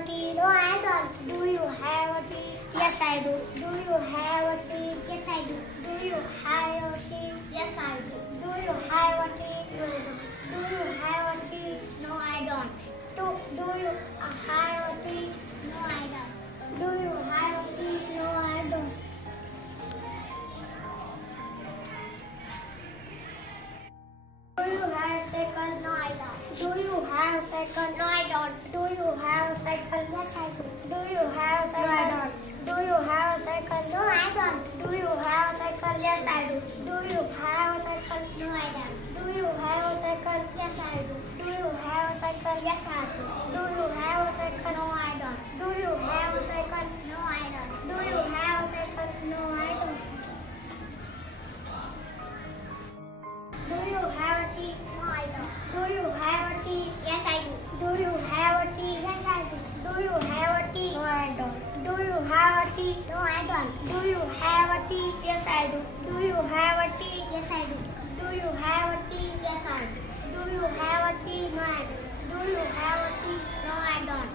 have a tea? No, I don't. Do you have a tea? Yes, I do. Do you have a tea? Yes, I do. Do you have a tea? Yes, I do. Do you have a tea? No, I don't. Do you have a tea? No, I don't. Do you have a tea? No, I don't. Do you have a tea? No, I don't. Do you have a cycle? No, I don't. Do you have a cycle? No, I don't. Do you have a cycle? Yes, I do. Do you have a cycle? No, I don't. Do you have a cycle? No, I don't. Do you have a cycle? Yes, I do. Do you have a cycle? No, I don't. Do you have a cycle? Yes, I do. Do you have a cycle? Yes, I do. Do you have a cycle? No, I don't. Do you have a cycle? No, I don't. Do you have a cycle? No, I don't. Do you have a tea? No, I don't. Do you have a tea? Yes, I do. Do you have a tea? Yes, I do. Do you have a tea? No, I don't. Do you have a tea? No, I don't. Do you have a tea? Yes, I do. Do you have a tea? Yes, I do. Do you have a tea? Yes, I do. Do you have a tea? No, I don't. Do you have a tea? No, I don't.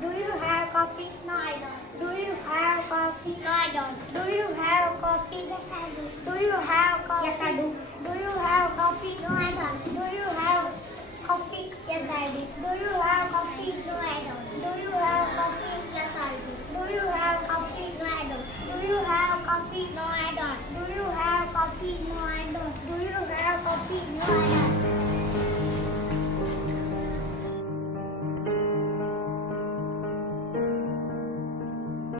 Do you have coffee? No, I don't. Do you have coffee? No, I don't. Do you have coffee? Yes, I do. Do you have coffee? Yes, I do. Do you have coffee? No, I don't. Do you have coffee? Yes, I do. Do you have coffee? No, I don't.